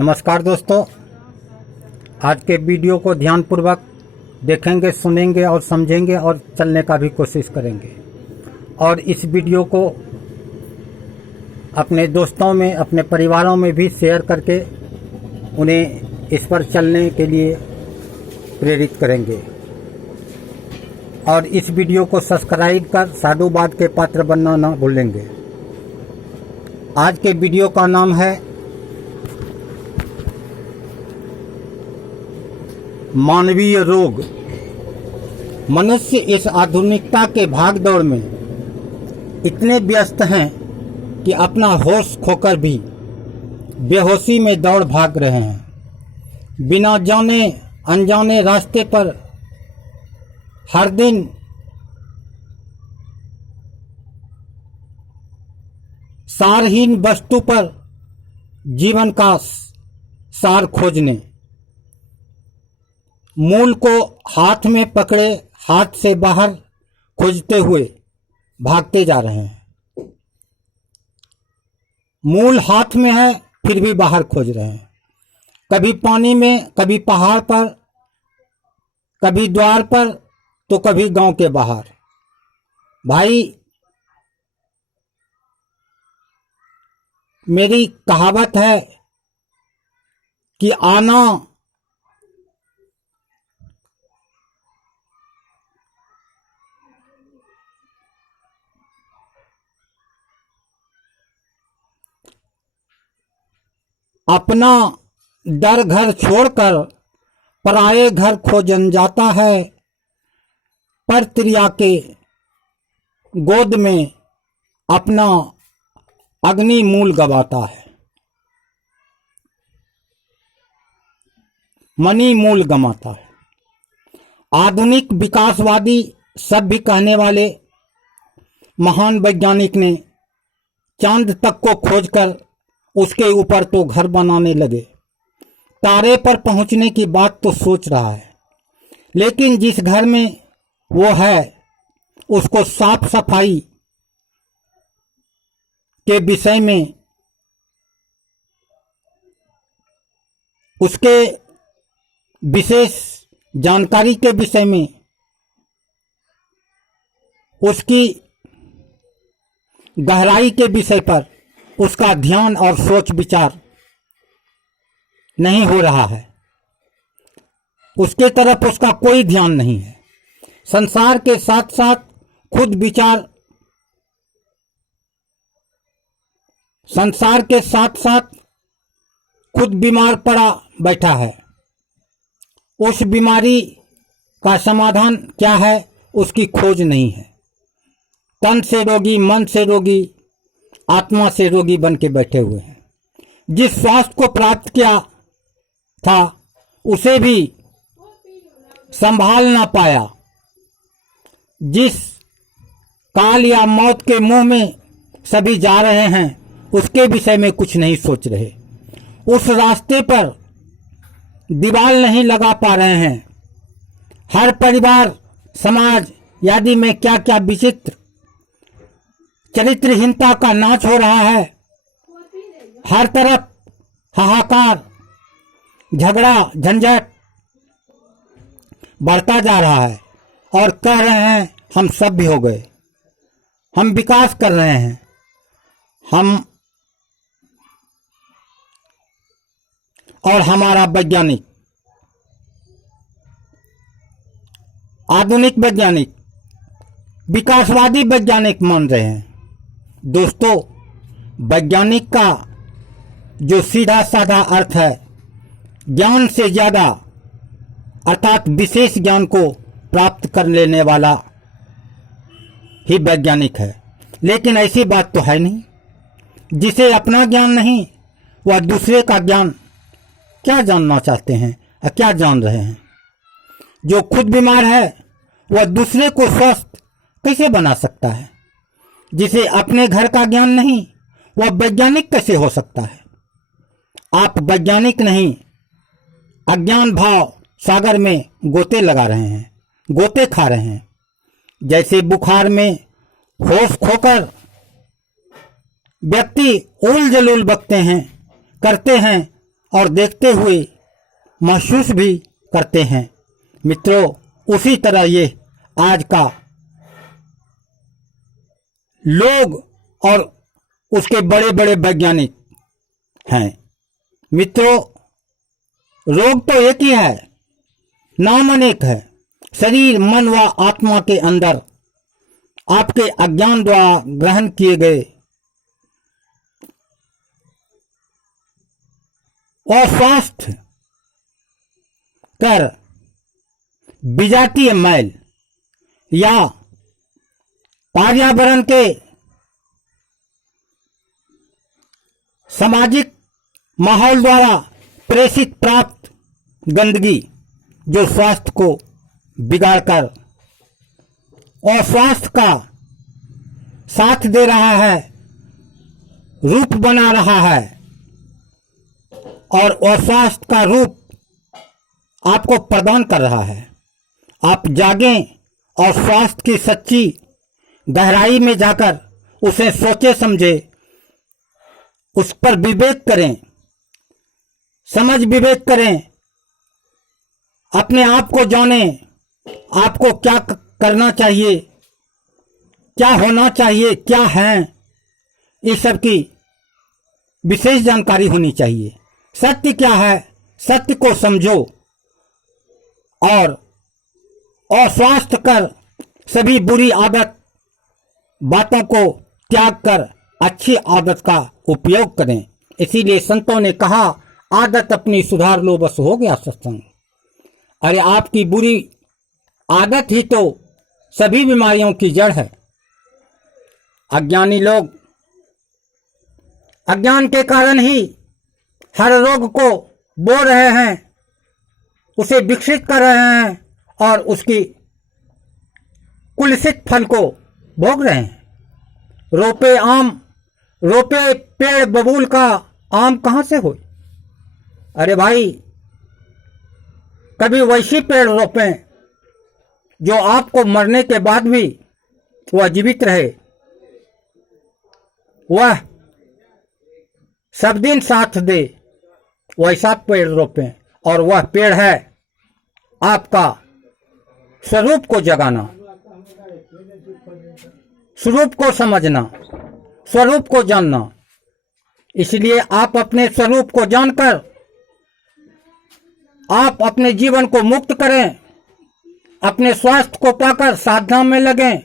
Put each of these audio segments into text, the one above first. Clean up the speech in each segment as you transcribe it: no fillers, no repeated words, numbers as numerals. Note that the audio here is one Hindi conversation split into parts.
नमस्कार दोस्तों, आज के वीडियो को ध्यानपूर्वक देखेंगे, सुनेंगे और समझेंगे और चलने का भी कोशिश करेंगे। और इस वीडियो को अपने दोस्तों में, अपने परिवारों में भी शेयर करके उन्हें इस पर चलने के लिए प्रेरित करेंगे। और इस वीडियो को सब्सक्राइब कर साधुवाद के पात्र बनना न भूलेंगे। आज के वीडियो का नाम है मानवीय रोग। मनुष्य इस आधुनिकता के भागदौड़ में इतने व्यस्त हैं कि अपना होश खोकर भी बेहोशी में दौड़ भाग रहे हैं। बिना जाने अनजाने रास्ते पर हर दिन सारहीन वस्तु पर जीवन का सार खोजने, मूल को हाथ में पकड़े हाथ से बाहर खोजते हुए भागते जा रहे हैं। मूल हाथ में है फिर भी बाहर खोज रहे हैं। कभी पानी में, कभी पहाड़ पर, कभी द्वार पर, तो कभी गांव के बाहर। भाई, मेरी कहावत है कि आना अपना डर घर छोड़कर पराये घर खोजन जाता है, पर त्रिया के गोद में अपना अग्नि मूल गवाता है, मनी मूल गमाता है। आधुनिक विकासवादी सब भी कहने वाले महान वैज्ञानिक ने चांद तक को खोजकर उसके ऊपर तो घर बनाने लगे। तारे पर पहुंचने की बात तो सोच रहा है, लेकिन जिस घर में वो है उसको साफ सफाई के विषय में, उसके विशेष जानकारी के विषय में, उसकी गहराई के विषय पर उसका ध्यान और सोच विचार नहीं हो रहा है। उसके तरफ उसका कोई ध्यान नहीं है। संसार के साथ साथ खुद विचार, संसार के साथ साथ खुद बीमार पड़ा बैठा है। उस बीमारी का समाधान क्या है उसकी खोज नहीं है। तन से रोगी, मन से रोगी, आत्मा से रोगी बन के बैठे हुए हैं। जिस स्वास्थ्य को प्राप्त किया था उसे भी संभाल ना पाया। जिस काल या मौत के मुंह में सभी जा रहे हैं उसके विषय में कुछ नहीं सोच रहे। उस रास्ते पर दीवार नहीं लगा पा रहे हैं। हर परिवार, समाज आदि में क्या क्या विचित्र चरित्रहीनता का नाच हो रहा है। हर तरफ हाहाकार, झगड़ा, झंझट बढ़ता जा रहा है और कह रहे हैं हम सब भी हो गए, हम विकास कर रहे हैं, हम और हमारा वैज्ञानिक, आधुनिक वैज्ञानिक, विकासवादी वैज्ञानिक मान रहे हैं। दोस्तों, वैज्ञानिक का जो सीधा साधा अर्थ है, ज्ञान से ज्यादा अर्थात विशेष ज्ञान को प्राप्त कर लेने वाला ही वैज्ञानिक है। लेकिन ऐसी बात तो है नहीं। जिसे अपना ज्ञान नहीं वह दूसरे का ज्ञान क्या जानना चाहते हैं और क्या जान रहे हैं। जो खुद बीमार है वह दूसरे को स्वस्थ कैसे बना सकता है। जिसे अपने घर का ज्ञान नहीं वह वैज्ञानिक कैसे हो सकता है। आप वैज्ञानिक नहीं, अज्ञान भाव सागर में गोते लगा रहे हैं, गोते खा रहे हैं। जैसे बुखार में होश खोकर व्यक्ति उल जलूल बकते हैं, करते हैं और देखते हुए महसूस भी करते हैं। मित्रों, उसी तरह ये आज का लोग और उसके बड़े बड़े वैज्ञानिक हैं। मित्रों, रोग तो एक ही है, नाम अनेक है। शरीर, मन व आत्मा के अंदर आपके अज्ञान द्वारा ग्रहण किए गए अस्वास्थ्य कर विजातीय मैल या पर्यावरण के सामाजिक माहौल द्वारा प्रेषित प्राप्त गंदगी जो स्वास्थ्य को बिगाड़कर अस्वास्थ्य का साथ दे रहा है, रूप बना रहा है, और अस्वास्थ्य का रूप आपको प्रदान कर रहा है। आप जागें और स्वास्थ्य की सच्ची गहराई में जाकर उसे सोचे समझे, उस पर विवेक करें, समझ विवेक करें, अपने आप को जानें, आपको क्या करना चाहिए, क्या होना चाहिए, क्या है, इस सब की विशेष जानकारी होनी चाहिए। सत्य क्या है, सत्य को समझो और अस्वास्थ्य कर सभी बुरी आदत बातों को त्याग कर अच्छी आदत का उपयोग करें। इसीलिए संतों ने कहा, आदत अपनी सुधार लो, बस हो गया सत्संग। अरे आपकी बुरी आदत ही तो सभी बीमारियों की जड़ है। अज्ञानी लोग अज्ञान के कारण ही हर रोग को बो रहे हैं, उसे विकसित कर रहे हैं और उसकी कुलसित फल को भोग रहे हैं। रोपे पेड़ बबूल का आम कहां से हो? अरे भाई, कभी वैसी पेड़ रोपें जो आपको मरने के बाद भी वह जीवित रहे, वह सब दिन साथ दे, वैसा पेड़ रोपें। और वह पेड़ है आपका स्वरूप को जगाना, स्वरूप को समझना, स्वरूप को जानना। इसलिए आप अपने स्वरूप को जानकर आप अपने जीवन को मुक्त करें, अपने स्वास्थ्य को पाकर साधना में लगें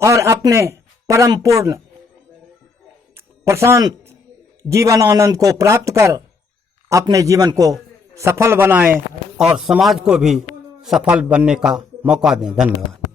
और अपने परम पूर्ण प्रशांत जीवन आनंद को प्राप्त कर अपने जीवन को सफल बनाएं और समाज को भी सफल बनने का मौका दें। धन्यवाद।